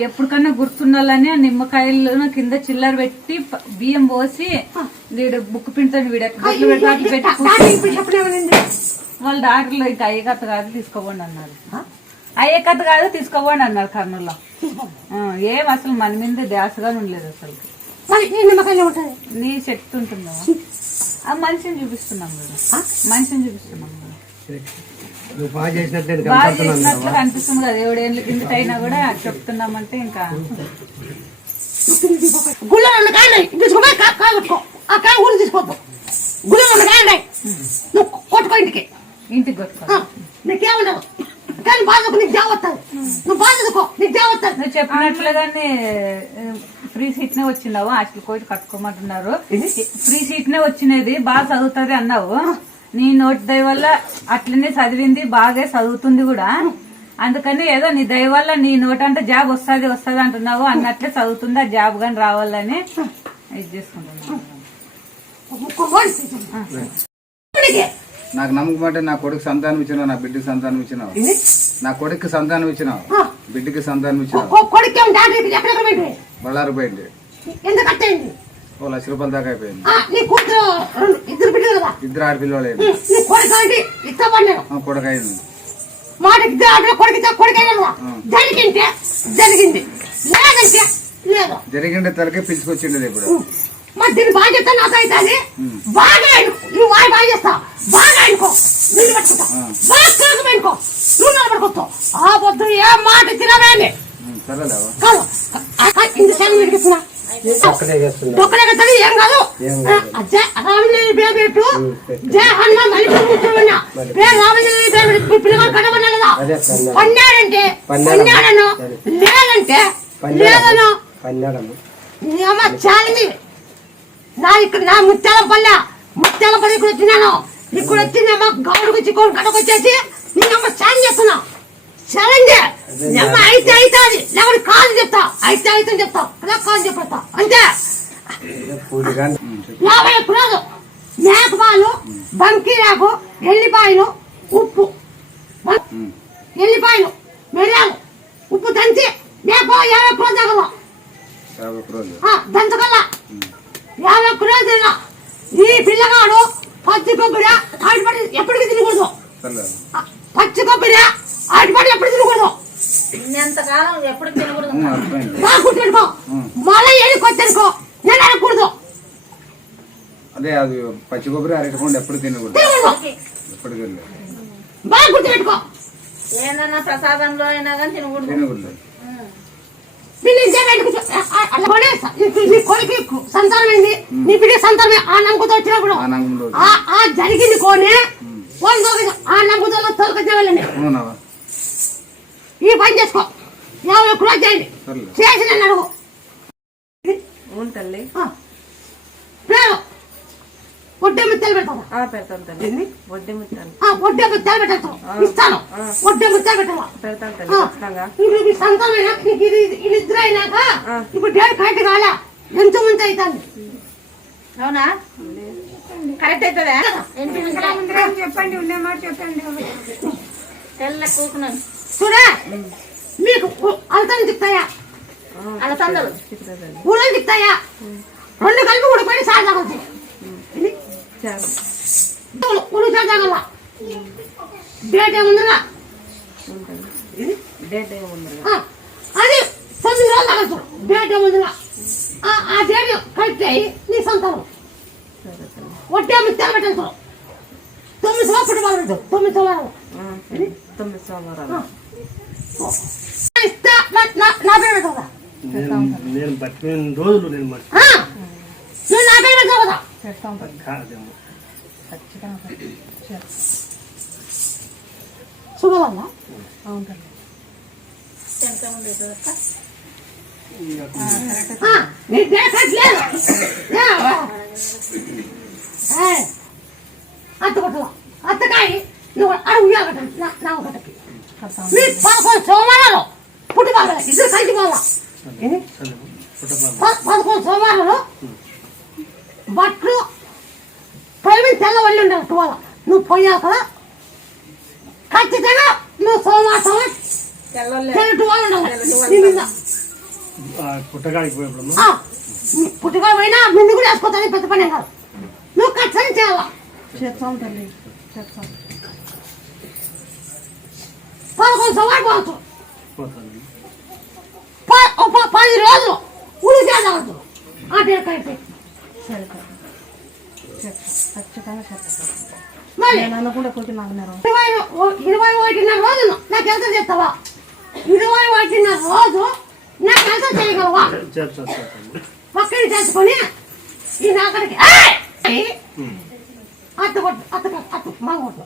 ఎప్పటికన్నా గుర్తుండాలని ఆ నిమ్మకాయలను కింద చిల్లర పెట్టి బియ్యం పోసి వీడు బుక్ పిండితో వీడు వాళ్ళ డాక్టర్లు ఇంకా అయ్యే కథ కాదు తీసుకోపోండి అన్నారు. అయ్యే కథ కాదు తీసుకోపోండి అన్నారు కర్నూలులో. ఆ, ఏం అసలు మన మీద ధ్యాసగా ఉండలేదు అసలు. మరి ఈ నిమ్మకాయలు ఉంటుంది నీ శక్తి ఉంటుందా? ఆ మనిషిని చూపిస్తున్నాం కదా. మనిషిని చూపిస్తున్నాం కదా. బాగా చేసినట్లు కనిపిస్తుంది కదా ఏడేళ్ళ కూడా చెప్తున్నామంటే ఇంకా. గుళ్ళో ఊరు తీసుకోవద్దు గుళ్ళో. నువ్వు కొట్టుకో ఇంటికి. ఇంటికి కొట్టుకో. కానీ బాధకు నీకు జావత్తావు నువ్వు బాధ చదువుకో నీకు జావత్తావు నువ్వు చెప్పినట్లుగానే ఫ్రీ సీట్ నే వచ్చినావు హాస్టల్ కోటి కట్టుకోమంటున్నారు. ఫ్రీ సీట్ నే వచ్చినది బాగా చదువుతుంది అన్నావు. నీ నోటి దయ వల్ల అట్లనే చదివింది బాగా చదువుతుంది కూడా. అందుకని ఏదో నీ దయ వల్ల నీ నోటి అంటే జాబ్ వస్తుంది వస్తుంది అంటున్నావు అన్నట్లే చదువుతుంది ఆ జాబ్ గాని రావాలని ఇది చేసుకుంటున్నావు ఇప్పటికే నాకు నమ్మకం అంటే నా కొడుకు సంతానం ఇచ్చినావు నా బిడ్డకి సంతానం ఇచ్చినావు. నా కొడుకు సంతానం ఇచ్చినావు బిడ్డకి సంతానం ఇచ్చినావు. కొ- ఓ లక్ష రూపాయల దాకా అయిపోయింది. నీ కూతురు రెండు- ఇద్దరు బిడ్డలు కదా? ఇద్దరు ఆడపిల్లలు నీ నీ కొడుకు అంటే ఇస్తామని నేను కొడుకు అయింది. మాట ఇద్దరు ఆటలు కొడుకు ఇద్దా కొడుకు అయినా కదా? జరిగింటే జరిగింది. లేదంటే లేదు. జరిగిండే తలకే పిలుచుకొచ్చిండేది ఇప్పుడు. మరి దీన్ని బాగా చెప్తా నాతో అవుతుంది బాగా అనుకో నువ్వు వాయి బాగా చేస్తావు. బాగా అనుకో నీళ్ళు పట్టుకుంటావు. బాగా అనుకో నువ్వు నిలబడుకోతావు ఆ పొద్దు ఏ మాట తినవేండి ఉం, సరేలేవా కాదు. ఇంత సేవ చేస్తున్నా ఒక్కడే ఏం కాదు. జయ జయ హనుమాన్ మళ్ళీ కూర్చోమన్నా పేరు కట్టమన్నా. పన్నాడంటే. పన్నాడను లేదంటే లేదను. నీ అమ్మ చాలింది నా ఇక్కడ నా ముత్యాల పల్లె. ముత్యాల పల్లె ఇక్కడ వచ్చినాను. ఇక్కడ వచ్చి నీ అమ్మ గౌడుకు చిక్కోని కడకొచ్చేసి నీ అమ్మ ఛాలెంజ్ చేస్తున్నా. ఛాలెంజ్ అమ్మ అయితే లేకపోతే కాదు చెప్తా. అయితే అయితే చెప్తా అలా కాదు చెప్తా అంతే యాభై ఎకరాలు మేకపాలు బంకీరాకు ఎల్లిపాయలు ఉప్పు. ఎల్లిపాయలు మిరియాలు ఉప్పు దంచి మేక యాభై ఎకరాలు తగల దంచగల యాభై ఎకరాలు తిన్నా. ఈ పిల్లగాడు పచ్చి కొబ్బరి ఆడిపడి ఎప్పటికీ తినకూడదు. పచ్చి కొబ్బరి ఆడిపడి ఎప్పుడు తినకూడదు. ఎంతకాలం ఎప్పుడు తినకూడదు మళ్ళీ నేను అనకూడదు. అదే అది పచ్చి కొబ్బరి అరటిపండు ఎప్పుడు తినకూడదు. ఎప్పుడు తినలేదు. బాగా గుర్తుపెట్టుకో ఏందన్నా ప్రసాదంలో అయినా కానీ తినకూడదు. తినకూడదు. చూ- ఆ- కొడుకు సంతానమైంది నీ బిడ్డ సంతానమే నమ్మకంతో వచ్చినప్పుడు. ఆ నంగంలో. ఆ ఆ జరిగింది కోనే. ఆ నమ్మకంతో ఈ పని చేసుకో. ఒక్క రోజు చేయండి. సర్లే. చేసి నన్ను అడుగు. అవును తల్లి. ఆ. పేరు ఒడ్డే ముత్యాలు పెడతాను. తల్లి. వడ్డీ ముత్యాలు. పెట్టాను ఇస్తాను. ముత్యాలు పెట్టావా పెడతాను. తల్లి ఖచ్చితంగా. ఇప్పుడు నీకు ఇది ఇది ఇద్దరు అయినాక ఇప్పుడు డేట్ కరెక్ట్ కాలే? ఎంత ముందు అవుతుంది? అవునా? కరెక్ట్ అవుతుందా? చెప్పండి ఉండే మాట చెప్పండి. తెల్ల కూకున్నాను చూడే? మీకు అలతలు తిప్పుతాయా? అలా సందలు ఊళ్ళో తిప్పుతాయా? రెండు కలిపి ఉడిపోయి సాగవచ్చు ఊరు సాగల డేట్ ఏముందిరా? డేట్ ఏముంది ఆ, అది తొమ్మిది రోజులు డేట్ ఏముందిరా? ఆ డేట్ కరెక్ట్ అయ్యి నీ సంతానం. వడ్డే ముత్యాలు పెట్టారు తొమ్మిది సంవత్సరాలు బాగుంటుంది తొమ్మిది సంవత్సరాలు. తొమ్మిది సోమవారాలు ఇస్తా నా- పేరు పెట్టదా నేను బతికిన రోజులు నేను నువ్వు నా పేరు పెట్టావు కదా. పెడతాం తల్లి కాదేమో తల్లి ఎంత ఉండేది అత్త కొట్టలా అత్తకాయ నువ్వు అడుగు నా ఒకటికి మీ పదకొండు సోమవారాలు పుట్టి బాగా ఇద్దరు కలిసి పోవాలా సరేమో పుట్టపాలు ప- పదకొండు సోమవారాలు బట్టలు పైన తెల్ల ఉండాలి టువాల నువ్వు పోయావు కదా ఖచ్చితంగా నువ్వు సోమవారం తెల్ల టువాలు ఉండాలి. మీద. పుట్టగాడికి పోయినప్పుడు ఆ, పుట్టుగా పోయినా నిన్ను కూడా వేసుకోతాను పెద్ద పని కాదు. నువ్వు ఖచ్చితంగా చేయాలా? చేస్తాం తల్లి చేస్తాం. పదకొండు సవాలు పోవచ్చు పోతాను. ప- ఓ ప- పది రోజులు ఉడి చేద్దాం సరే తల్లి చేస్తాం ఖచ్చితంగా ఇరవై ఒకటిన్నర రోజులు నాకు ఎంత చేస్తావా? ఇరవై ఒకటిన్నర రోజు నాకు ఎంత చేయగలవా? పక్కన చేసుకొని ఈ నాకడికి అత్త కొట్టు అత్త కొట్టు అత్త మాంగ కొట్టు.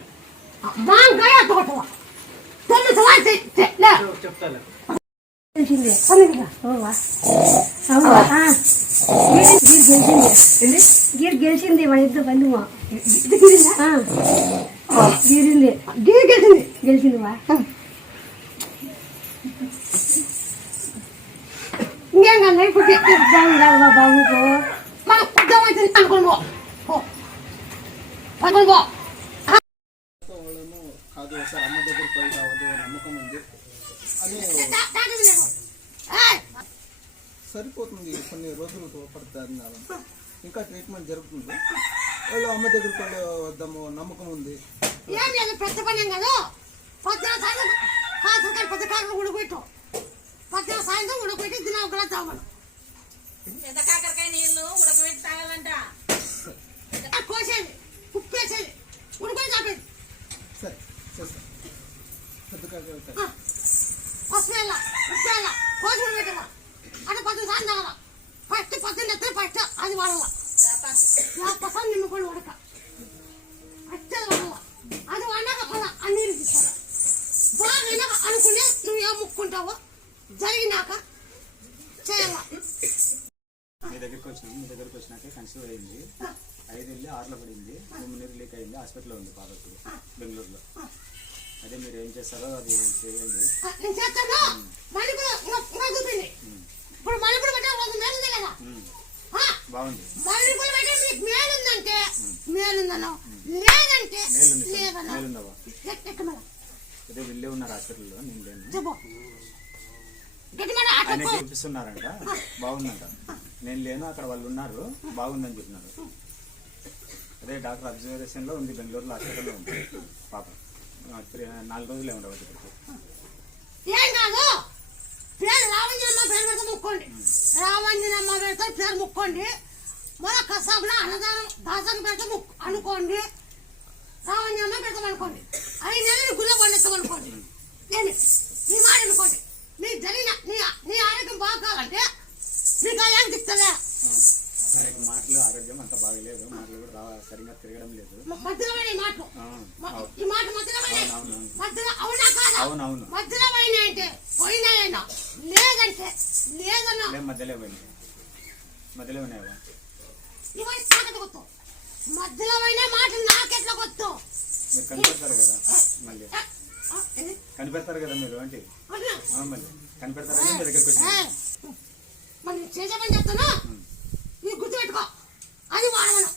మాంకాయ అత్త కొట్టవా తొమ్మిది సవాలు చెప్తాను తెలిసిందే పన్నెండుగా గీర్ గెలిచింది మన ఇద్దరు బంధువు ఇది గిరిందా గీరింది గిరి గెలిచింది గెలిచింది వా ఇంకేం కాదు ఇప్పుడు బాగుందా బాబుకు మనం ఉద్యోగం అయితే అనుకోండి పో. పో పనుకోండి పో వాళ్ళను కాదు ఒకసారి అమ్మ దగ్గర పోయి రావద్దు నమ్మకం ఉంది. అని దా- దాటి లేదు. ఏయ్, సరిపోతుంది. కొన్ని రోజులు పడుతుంది అన్నారు ఇంకా ట్రీట్మెంట్ జరుగుతుంది. వాళ్ళు అమ్మ దగ్గరికి వెళ్ళి వద్దాము నమ్మకం ఉంది. పెద్ద పని కాదు. పొద్దున సాయంత్రం కాసు పెద్ద ఉడిపోయిట్టు పొద్దున సాయంత్రం ఉడిపోయి దిన ఒకలా తాగను ఎంత కాకరకాయ నీళ్ళు ఉడకబెట్టి తాగాలంట కోసేది ఉప్పేసేది ఉడిపోయి తాపేది సరే చేస్తాం పెద్దగా వెళ్తారు పసుపేళ్ళ ఉప్పేళ్ళ కోసి ఉడిపెట్టవా అంటే పొద్దున సాయంత్రం తాగల ఫస్ట్ పొద్దున్న ఎత్తే ఫస్ట్ అది వాడాల పసంది నిమ్మకొని ఉడక అచ్చది వాడాల అది వాడినాక మళ్ళీ అన్ని తీసుకోవాలి బాగా అయినాక అనుకునే నువ్వు ఏం ముక్కుంటావో జరిగినాక చేయాల మీ దగ్గరికి వచ్చినాం మీ దగ్గరికి వచ్చినాక కన్సీవ్ అయింది ఐదు వెళ్ళి ఆరులో పడింది నీరు లీక్ అయింది హాస్పిటల్లో ఉంది పాదకుడు బెంగళూరులో. అదే మీరు ఏం చేస్తారో అది చేయండి. బాగుంది. మేలుందంటే మేలుందను లేదంటే మేలుందవా అదే వెళ్ళే ఉన్నారు హాస్పిటల్లో నేను లేను ఆయన చూపిస్తున్నారంట. బాగుందంట. నేను లేను అక్కడ వాళ్ళు ఉన్నారు. బాగుందని చెప్పినారు. అదే డాక్టర్ అబ్జర్వేషన్లో ఉంది బెంగళూరులో హాస్పిటల్లో ఉంది. పాప. నాలుగు రోజులే ఉండవచ్చు పేరు రావంజనమ్మ పేరు పెడితే ముక్కోండి. రావంజనమ్మ పెడితే పేరు ముక్కోండి. మన కసాబులో అన్నదానం దాసాన్ని పెడితే ముక్కు అనుకోండి. రావంజనమ్మ పెడతాం అనుకోండి. నెలలు గుల్ల పండిస్తాం అనుకోండి. నేను నీ మాట అనుకోండి. నీ జరిగిన నీ నీ ఆరోగ్యం బాగాలంటే నీకు ఆ ఏం తిప్పుతుందా ఆయనకి మాటలు ఆరోగ్యం అంత బాగలేదు. మాటలు కూడా రా- సరిగ్గా తిరగడం లేదు. పోయిన అవునవును. మధ్యలో అవునవును. మధ్యలో మధ్యలో పోయినావా పోయిన మాటలు నాకెట్లా మీరు కనిపెడతారు కదా మళ్ళీ? కనిపెడతారు కదా మీరు అంటే మళ్ళీ. కనిపెడతారు మీ దగ్గరికి వచ్చి మరి నేను చేసే పని చెప్తాను ఇది గుర్తుపెట్టుకో. అది వాడమను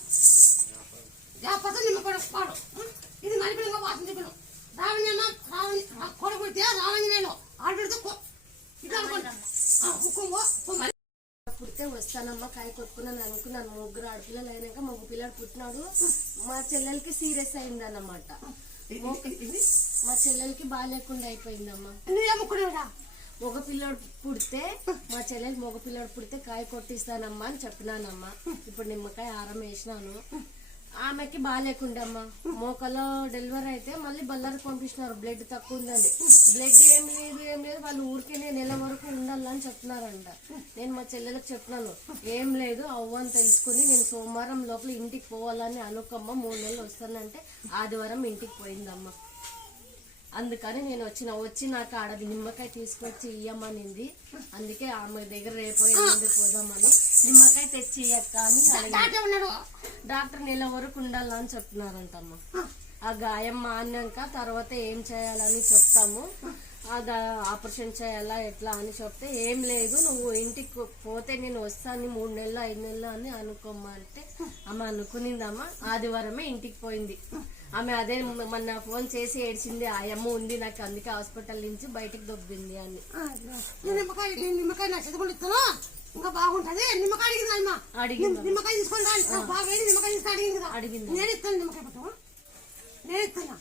లేకపోతే నిమ్మపడు వాడు ఇది మలిపిడంగా వాసన చెప్పను రావణ్యమ్మ రావణి కొడుకుంటే రావణ్యలో ఆడుడితే ఇట్లా అనుకోండి. పుడితే వస్తానమ్మా కాయ కొట్టుకున్నాను అనుకున్నాను. ముగ్గురు ఆడపిల్లలు అయినాక మగ పిల్లడు పుట్టినాడు. మా చెల్లెలకి సీరియస్ అయిందన్నమాట. మా చెల్లెలకి బాగాలేకుండా అయిపోయిందమ్మా. మగ పిల్లడు పుడితే మా చెల్లెలు మగ పిల్లడు పుడితే కాయ కొట్టిస్తానమ్మా అని చెప్పినానమ్మా. ఇప్పుడు నిమ్మకాయ ఆరం వేసినాను. ఆమెకి బాగాలేకుండే అమ్మా. మోకలో డెలివరీ అయితే మళ్ళీ బల్లారికి పంపించినారు బ్లడ్ తక్కువ ఉందండి. బ్లడ్ ఏం లేదు ఏం లేదు. వాళ్ళు ఊరికే నేను నెల వరకు ఉండాలని చెప్తున్నారంట. నేను మా చెల్లెలకు చెప్పినాను. ఏం లేదు అవ్వని తెలుసుకుని నేను సోమవారం లోపల ఇంటికి పోవాలని అనుకోమ్మ మూడు నెలలు వస్తానంటే ఆదివారం ఇంటికి పోయిందమ్మా. అందుకని నేను వచ్చిన వచ్చి నాకు ఆడ నిమ్మకాయ తీసుకొచ్చి ఇయ్యమనింది. అందుకే ఆమె దగ్గర రేపు ఎల్లుండి పోదామని నిమ్మకాయ తెచ్చి ఇయ్యక్క అని డాక్టర్ నెల వరకు ఉండాలని చెప్తున్నారంటమ్మా. ఆ. గాయం మాన్నాక తర్వాత ఏం చేయాలని చెప్తాము. అది ఆపరేషన్ చేయాలా ఎట్లా అని చెప్తే ఏం లేదు నువ్వు ఇంటికి పోతే నేను వస్తాను మూడు నెలలు ఐదు నెలలు అని అనుకోమ్మా అంటే అమ్మ అనుకునిందమ్మా. ఆదివారమే ఇంటికి పోయింది. ఆమె అదే మొన్న ఫోన్ చేసి ఏడ్చింది ఆ అమ్మ ఉంది నాకు అందుకే హాస్పిటల్ నుంచి బయటికి దొబ్బింది అని. నిమ్మకాయ నిమ్మకాయ నా చదువులు ఇస్తాను. ఇంకా బాగుంటది. నిమ్మకాయ అడిగింది అమ్మా? అడిగింది. నిమ్మకాయ నాకు బాగా నిమ్మకాయ తీసుకొని అడిగింది అడిగింది. నేను ఇస్తాను నిమ్మకాయ పట్టు నేను ఇస్తాను?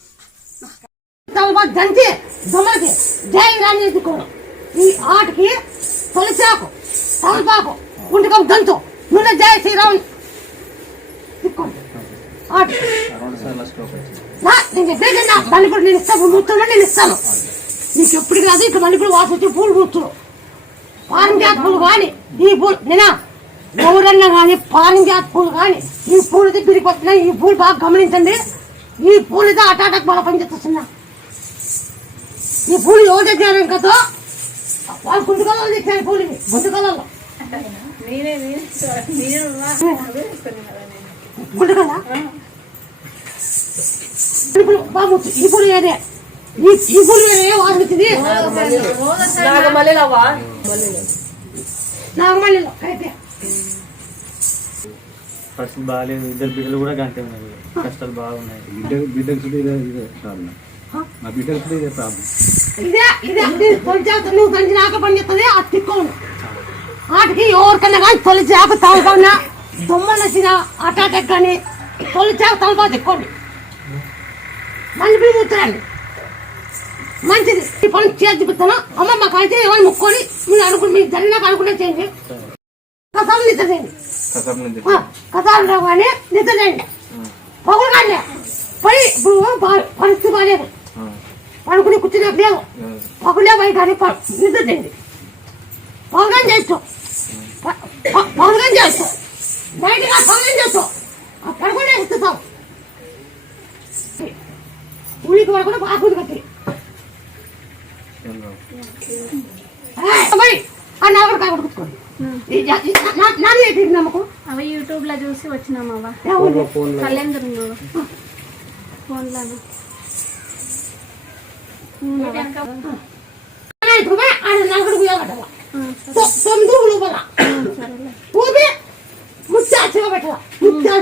దంచి దొమ్మలకి జై ఎత్తుకోను. ఈ ఆటకి తొలిచాకు తలపాకు ఉండుకం దంతు. నువ్వు జై శ్రీరామ్ తిక్కోండి ఆట రెండు సార్లు స్ట్రోక్ వచ్చింది నా, నేను చెప్పేది దాన్ని కూడా నేను ఇస్తాను మూతున్నా నేను ఇస్తాను నీకు ఎప్పుడు కాదు ఇక్కడ మళ్ళీ కూడా వాసు వచ్చి పూలు పూస్తులు పారిజాత పూలు కానీ ఈ పూలు నేనా ఎవరన్నా కానీ పారిజాత పూలు కానీ ఈ పూలు తిరిగి వస్తున్నాయి ఈ పూలు బాగా గమనించండి ఈ పూలు పూలతో అటాటక్ బాగా పనిచేస్తున్నా ఈ పూలు ఎవరు తెచ్చారు ఇంకతో వాళ్ళు గుంటుకలలో తెచ్చారు పూలు ఇవి, నేనే నేనే ఈ పూలు ఈ పూలు వాడుతుంది నాగమల్లిలో. పరిస్థితి బాగాలేదు ఇద్దరు బిడ్డలు కూడా గంటే ఉన్నారు కష్టాలు బాగున్నాయి. బిడ్డ బిడ్డకు కూడా ఇదే ఇదే ప్రాబ్లం. మా బిడ్డకు కూడా ఇదే ప్రాబ్లం. ఇదే ఇదే. ఇది తొలిచాక నువ్వు తండ్రి నాక పని చేస్తుంది ఆ తిక్కోను. వాటికి ఎవరికన్నా కానీ తొలిచాక తలపన్నా దొమ్మ నచ్చిన అటాటక్ కానీ తొలిచాక తలపా తిక్కోండి. మంచి ముట్టండి మంచిది. ఈ పని చేసి చెప్తాను అమ్మ మాకు అయితే ఎవరు ముక్కొని మీరు అనుకుని మీరు జరిగినాక అనుకునే చేయండి. కథలు నిద్ర చేయండి. కసబ్ కానీ నిద్ర చేయండి. పగులు కానీ పడి ఇప్పుడు పరిస్థితి బాగాలేదు పడుకుని కూర్చునే లేవు పగులే పోయి కానీ నిద్ర చేయండి. పగలం చేస్తాం పగలం చేస్తాం బయటగా పగలం చేస్తాం ఆ పడుకునే ఇస్తాం ఉనికి వరకు బాగా కుది కట్టి మరి ఆ కూర్చోండి నాన్న ఏంటి నమ్మకం? అవి యూట్యూబ్లో చూసి వచ్చినామవ్వ? కళ్యాణ్ ఇప్పుడు నలుగురు తొమ్మిది లోపల ఊపి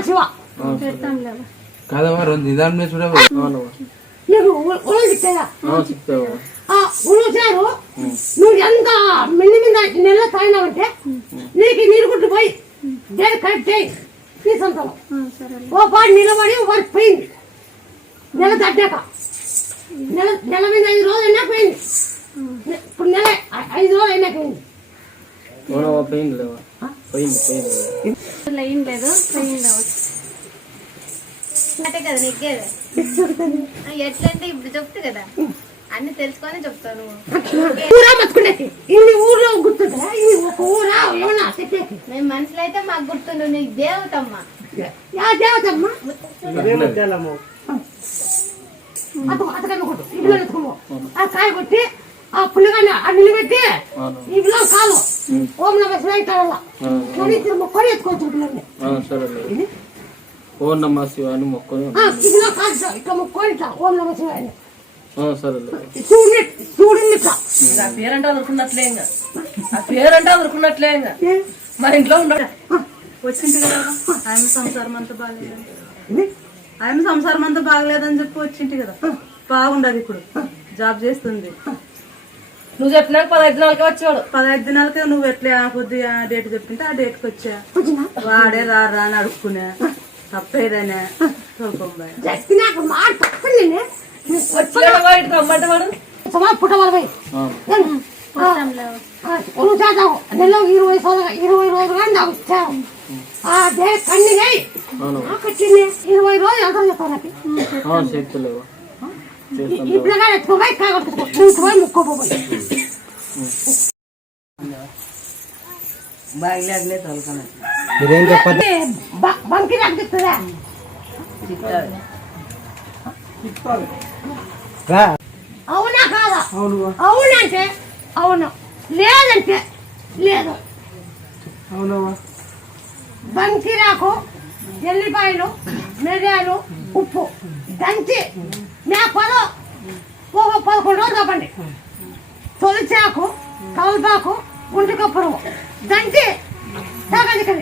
శివ పెడతాం లేదా కాదమ్మా రెండు నిదానం చూడ నీకు ఉలు ఇచ్చాయా చెప్తావు ఆ ఉలుచారు నువ్వు ఎంత మిల్లి మీద నెల తాగినావంటే నీకు నీరు గుడ్డు పోయి దేని కరెక్ట్ చేయి. నీ సరే. ఓ పాడు నిలబడి వాడికి పోయింది. నెల తట్టాక నెల నెల మీద ఐదు రోజులు అయినా పోయింది. ఇప్పుడు నెల ఐదు రోజులు అయినా పోయింది. పోయింది పోయింది. ఏం లేదు పోయిందా అంటే కదా నెగ్గేది. ఎట్లంటే ఇప్పుడు చెప్తే కదా. అన్ని తెలుసుకొని చెప్తాను ఊర్లో గుర్తుందా? ఒక ఊరా మేము మనుషులు అయితే మాకు గుర్తుండు నీకు దేవతమ్మ. యా దేవతమ్మ. కాయ కొట్టి ఆ ఆ నిలబెట్టి పిల్లలు కాలు. ఓం నమ సరే ఓ మొక్కలు నమ. సరే చూడండి ఆ పేరంటే అనుకున్నట్లే ఇంకా. ఆ పేరంటే అనుకున్నట్లే ఇంకా? మన ఇంట్లో ఉండడు వచ్చింది కదా. ఆయన సంసారం అంతా బాగలేదని. ఇది? ఆయన సంసారం అంతా బాగలేదని చెప్పి వచ్చింది కదా. బాగుండదు ఇప్పుడు. జాబ్ చేస్తుంది. నువ్వు చెప్పినాక పదహైదు నాలుగు వచ్చాడు పదహైదు దినాలకి నువ్వు ఎట్లా కొద్ది డేట్ చెప్పింటే ఆ డేట్కి వచ్చా. వచ్చిందా వాడే రా రా అని అడుక్కునే. తప్పేదనే. నువ్వు చేద్దాం నెలలో ఇరవై ఇరవై రోజులు కానీ నాకు ఇచ్చావు. నాకు ఇరవై రోజులు ఎంత చెప్తాను ఈ పిల్లగా ఎత్తుకోపోయి కాగొట్టుకో పోయి ముక్కోపోయి తోలుకున్నా మీరేం చెప్పండి బంకి అవునా కాదా అవునంటే అవును లేదంటే లేదు అవునవా బంకిరాకు ఎల్లిపాయలు మిరియాలు ఉప్పు దంచి మేపలు ఒక పదకొండు రోజులు తొలిచాకు కల్పాకు గుంటుకప్పురు దంచి తలకాయ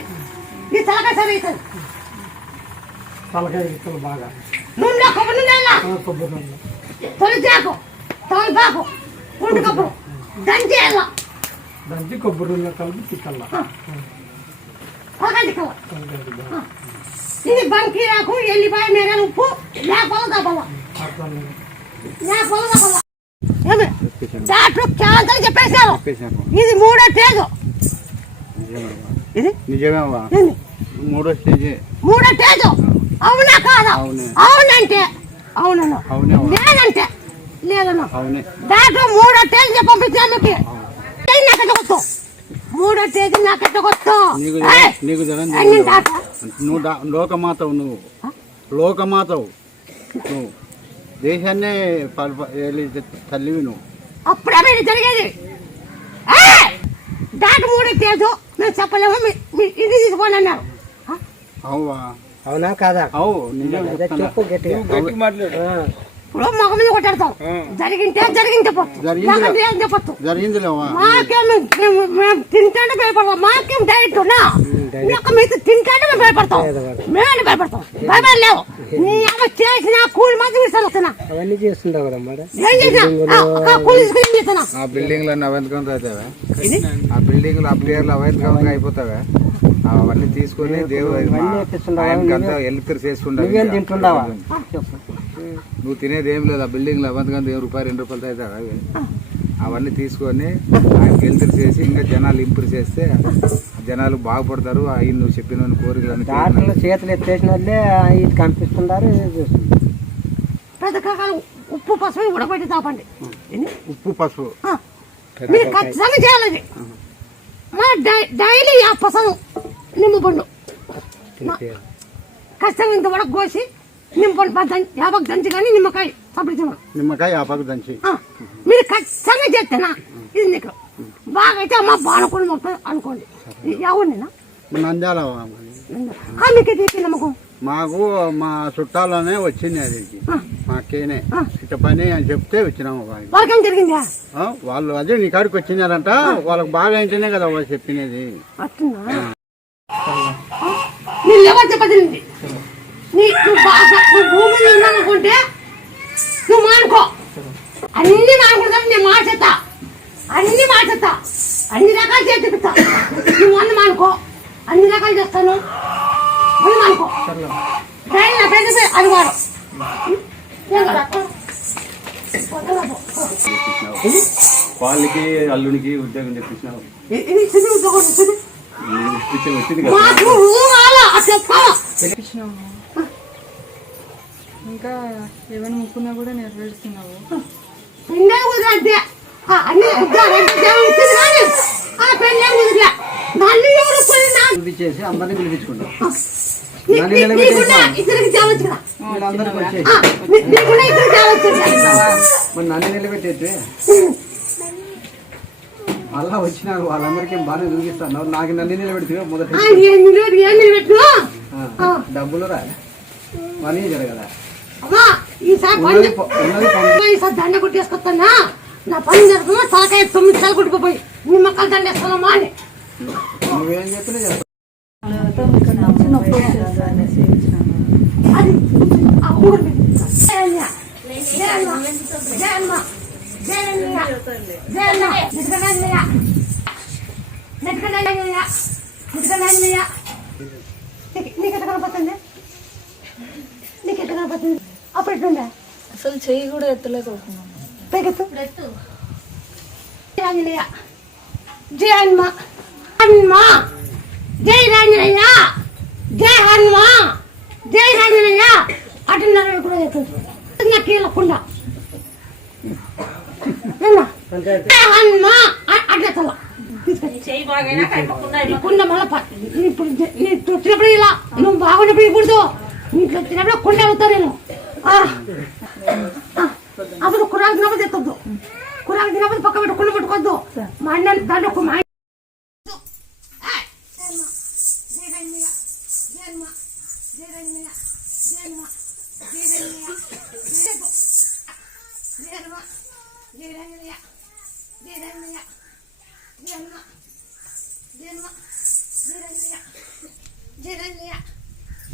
ఈ తలకాయ సరి అవుతుంది. తలకాయ బాగా. నూనె కొబ్బరి కొబ్బరి తొలిచాకు తొలిపాకు ఉడకప్పుడు దంచి ఎలా? దంచి కొబ్బరి కలిపి తిక్కల్లా. కల ఇది బంకీరాకు ఎల్లిపాయ మిరలు ఉప్పు లేకపోతే దబ్బల చెప్పేశారు ఇది మూడో తేజు ఇది నిజమేవా మూడో స్టేజ్ మూడో తేజు అవునా కాదా అవునే. అవునంటే అవునను అవునే లేదంటే లేదను డాక్టర్ మూడో పంపించానికి నాకెట్ట కొత్త మూడో తేదీ నాకెట్ట కొత్త నీకు! నీకు నువ్వు లోకమాతవు నువ్వు లోకమాతవు నువ్వు దేశాన్నే తల్లివి నువ్వు. అప్పుడే మీరు జరిగేది! డాక్టర్ మూడో తేదీ మేము చెప్పలేము. ఇంటికి తీసుకోండి అన్నారు అవునా కాదా? అవు నిజం చెప్తున్నా. ఇప్పుడు మగ మీద కొట్టాడతాం జరిగింటే ఏం చెప్పొచ్చు జరిగిందిలేవా? మాకేం మేము తింటాంటే భయపడతాం. మాకేం డైట్ తింటాంటే మేము భయపడతాం. మేము భయపడతాం? నీ అమ్మ చేసిన కూలి మంది అవన్నీ చేస్తుంటావు కదా మరి? ఏం చేసినా? ఆ, ఒక కూలి తీసుకుని చేస్తున్నా? ఆ బిల్డింగ్లో అవంతకం అవుతావా ఆ బిల్డింగ్లో అప్లియర్లు అవంతకం అయిపోతావా? అవన్నీ తీసుకొని దేవుడు ఆయనకంతా ఎలుతురు చేసుకుంటావు నువ్వు తినేది ఏం లేదు ఆ బిల్డింగ్లో అవంతకం ఏం రూపాయి రెండు రూపాయలు అవుతావా అవి అవన్నీ తీసుకొని ఆయనకి ఎలుతురు చేసి ఇంకా జనాలు ఇంప్రూవ్ చేస్తే జనాలు బాగుపడతారు. అవి నువ్వు చెప్పిన కోరికలను తీరిన- చేతులు ఎత్తేసిన వాళ్ళే ఇది కనిపిస్తున్నారు పెద్ద కాకాలు ఉప్పు పసుపు ఉడకబెట్టి తాపండి? ఉప్పు పసుపు. మీరు ఖచ్చితంగా చేయాలి. మా డై- డైలీ ఆ పసలు నిమ్మ పండు. ఖచ్చితంగా ఇంత వరకు కోసి దంచి- యాభై దంచి కానీ నిమ్మకాయ నిమ్మకాయ ఆపకు దంచి. మీరు ఖచ్చితంగా చేస్తేనా? ఇది నీకు. బాగా అయితే అమ్మ బాణకుడు మొత్తం అనుకోండి. ఎవరినేనా నంద్యాలవా మీకు నమ్మకం మాకు మా చుట్టాలనే వచ్చింది అది. మాకేనే ఇట పని అని చెప్తే వచ్చినాము. వాళ్ళకేం జరిగిందా? వాళ్ళు అదే నీ కాడికి వచ్చినారంట. వాళ్ళకి బాగా అయితేనే కదా వాళ్ళు చెప్పినది. వస్తుందా నీ ఎవరు చెప్పదు నీ నువ్వు బాగా నువ్వు భూమిలో ఉన్నానుకుంటే నువ్వు మానుకో. అన్ని మానుకుంటాను నేను మార్చేస్తా అన్ని మార్చేస్తా అన్ని రకాలు చేతికిస్తా నువ్వు అన్ని మానుకో. అన్ని రకాలు చేస్తాను. అన్ని మానుకో. ట్రైన్ నా పెద్ద అది వాడు. వాళ్ళకి అల్లునికి ఉద్యోగం తెప్పించినావు. ఉద్యోగం చిన్న వచ్చింది మాకు ఊరాల అట్లా ఇంకా ఏమైనా ముక్కున్నా కూడా నెరవేరుస్తున్నావు. పెళ్ళే కుదిరంటే అన్ని ఉద్యోగం ఉద్యోగం ఇచ్చింది కానీ ఆ పెళ్ళే కుదిరలే నన్ను ఎవరు పోయి నా చేసి అందరినీ పిలిపించుకుంటాం. మరి నన్ను నిలబెట్టేస్తే. అలా వచ్చినారు వాళ్ళందరికీ బాగానే చూపిస్తాను. నాకు నన్ను నిలబెడితే మొదటి డబ్బులు రా పని జరగదా ఈసారి దండ కొట్టేసుకొస్తానా నా పని జరుగుతున్నా తలకాయ తొమ్మిది సార్లు కొట్టుకుపోయి నిమ్మకాయలు దండ వేసుకున్నామా అని. నువ్వేం చెప్పినా చెప్తా అది ఆ ఊరు మీద. జయన్న, జయన్న, జయన్న, జయన్న, జయన్న, నిజకనన్నయ్య. నిజకనన్నయ్య, నిజకనన్నయ్య. నీకు- నీకు ఎట్ట కనపడుతుంది? నీకు ఎట్ట కనపడుతుంది? అప్పుడు ఎట్లుండే అసలు చెయ్యి కూడా ఎత్తలేకపోతున్నాను జయ ఆంజనేయ జయ హనుమ. హనుమ జై రాంజనేయ జై హనుమ జై రాంజనేయ అటున్నర కూడా. చెప్తుంది నా కీలకుండా జై హనుమ అట్లా కుండ మళ్ళీ ఇప్పుడు జ- నీకు వచ్చినప్పుడు ఇలా. నువ్వు బాగున్నప్పుడు ఇవ్వకూడదు నీకు వచ్చినప్పుడు కుండ అవుతావు నేను. అసలు కురాకు తినకపోతే ఎత్తద్దు కురాకు తినకపోతే పక్క పెట్టు కుళ్ళు పెట్టుకోద్దు మా అన్న దాంట్లో ఒక మా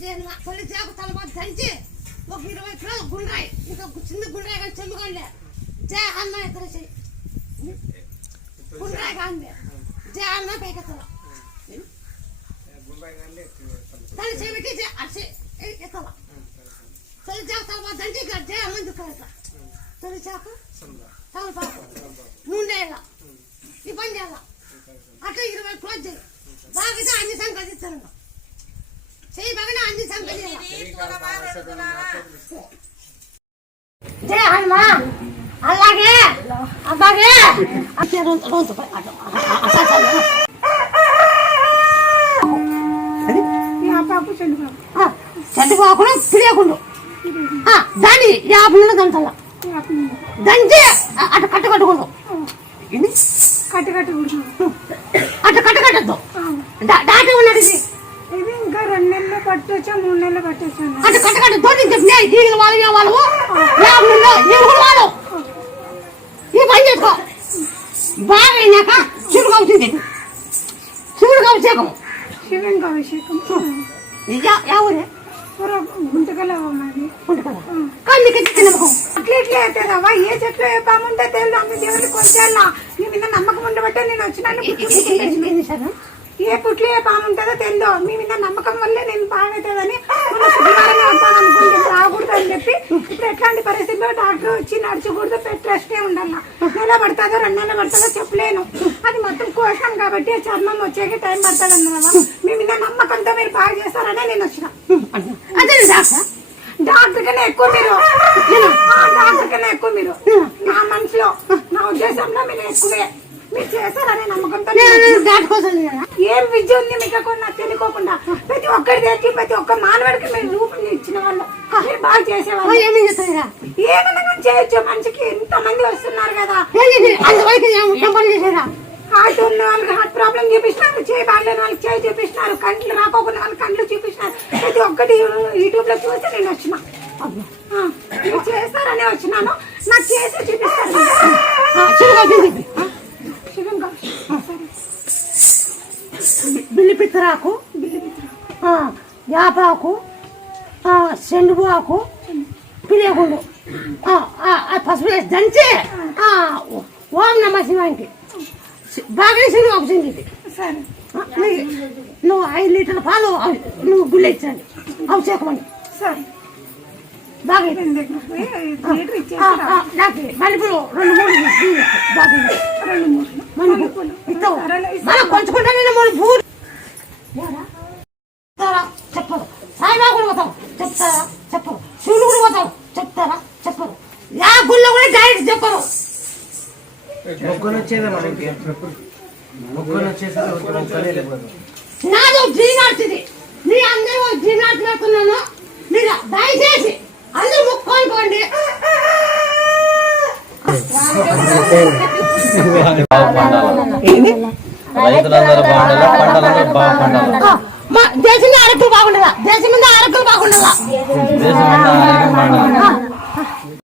చేయాలి తొలి చేకు తలబా దంచి ఒక ఇరవై కిలోలు గుండ్రాయి. ఇంకా చిన్న గుండ్రాయి కానీ చెల్లు కానీ జయ అన్న ఇద్దరు చెయ్యి. గుండ్రాయి కానీ జయ అన్న పైకెత్తల తను చేపెట్టి అరిసి ఎత్తల. తొలి చేకు తలబా దంచి జయ అన్న దుఃఖం తొలి చేకు తలపాకు నూనె ఈ పని చేయాల? అట్లా ఇరవై క్లోజ్ చేయి. బాగా అన్ని సంగతి ఇస్తాను చెయ్యి బాగా అన్ని సంగతి జయ హనుమా అలాగే అలాగే చంద్రబాబు తెలియకుండా దాన్ని యాభై దంచాల దంచి అటు కట్ట కట్టుకుండు కట్ట కట్టుకుంటు అటు కట్ట కట్టద్దు దాటి ఉన్నది పట్టొచ్చా మూడు నెలలు పట్టొచ్చా అటు కట్ట కట్ట తోటి చెప్పిన ఈగలు వాళ్ళు వాళ్ళు పని చేసుకో బాగా అయినాక చిరుగు అవుతుంది చిరుగు అభిషేకం అభిషేకం ఎవరే గుంటకల అట్లా ఇట్లా అవుతుందవ్వా ఏ చెట్లు ఏ పాము ఉంటే తెలియదు అమ్మ దేవుని కొలిచేయాలా నీ మీద నమ్మకం ఉండబట్టే నేను వచ్చినాను ఏ పుట్లు ఏ పాము ఉంటుందో తెలియదు మీ మీద నమ్మకం వల్లే నేను అనుకుంటే రాకూడదు అని చెప్పి ఇప్పుడు ఎట్లాంటి పరిస్థితుల్లో డాక్టర్ వచ్చి నడచకూడదు పెట్టి రెస్టే ఉండాల? నెల పడుతుందో రెండు నెలలు పడుతుందో చెప్పలేను. అది మొత్తం కోసాం కాబట్టి చర్మం వచ్చేకి టైం పడుతుంది అన్నదా మీ మీద నమ్మకంతో మీరు బాగా చేస్తారనే నేను వచ్చిన. అదే డాక్టర్. డాక్టర్? కన్నా ఎక్కువ మీరు. డాక్టర్ కన్నా ఎక్కువ మీరు. నా మనసులో నా ఉద్దేశంలో మీరు ఎక్కువే. మీరు చేస్తారనే నమ్మకంతో ఏం విద్య ఉంది మీకు నాకు తెలియకోకుండా? ప్రతి ఒక్కరి దగ్గరికి ప్రతి ఒక్క మానవుడికి మీరు రూపం ఇచ్చిన వాళ్ళు. మీరు బాగా చేసేవాళ్ళు. ఏమేం చేస్తారా ఏమన్నా కానీ చేయొచ్చు. మనిషికి ఎంత మంది వస్తున్నారు కదా? హార్ట్ ఉన్న వాళ్ళకి హార్ట్ ప్రాబ్లం చూపిస్తున్నారు. చేయి బాగాలేని వాళ్ళకి చేయి చూపిస్తున్నారు. కంట్లు రాకోకుండా వాళ్ళకి కంట్లు చూపిస్తున్నారు. ప్రతి ఒక్కటి యూట్యూబ్లో చూసి నేను వచ్చిన. చేస్తారనే వచ్చినాను. నాకు చేసి చూపిస్తారు శివం గారు బిల్లి పిత్తరాకు? ఆ, యాపాకు? సెండుగు ఆకు పిలియగుండు పసుపు వేసి దంచి. ఓం నమ శివానికి. బాగా శివుడు ఒక చింది సరే నువ్వు ఐదు లీటర్ల పాలు నువ్వు గుళ్ళు ఇచ్చండి అవి చేకమండి. సరే. బాగా. నాకు మల్లెపూలు రెండు మూడు. బాగా. రెండు మూడు. మనం పంచుకుంటా నేను మూడు పూలు చెప్తారా చెప్పరు సాయిబాబు కూడా పోతాం చెప్తారా చెప్పరు శివుడు కూడా పోతాం చెప్తారా చెప్పరు యా గుళ్ళో కూడా డైరెక్ట్ చెప్పరు మొక్కలు వచ్చేదే మనకి మొక్కలు వచ్చేసి నాది మీ అందరూ జీనాడు పెడుతున్నాను మీరు దయచేసి అందరూ ముక్కొని రైతులందరూ బాగుండాలి పంటలందరూ బాగా పండాలి మా దేశం మీద ఆరోగ్యం బాగుండాలా దేశం మీద ఆరోగ్యం బాగుండాలా దేశం అంతా ఆరోగ్యం బాగుండాలి ఆ,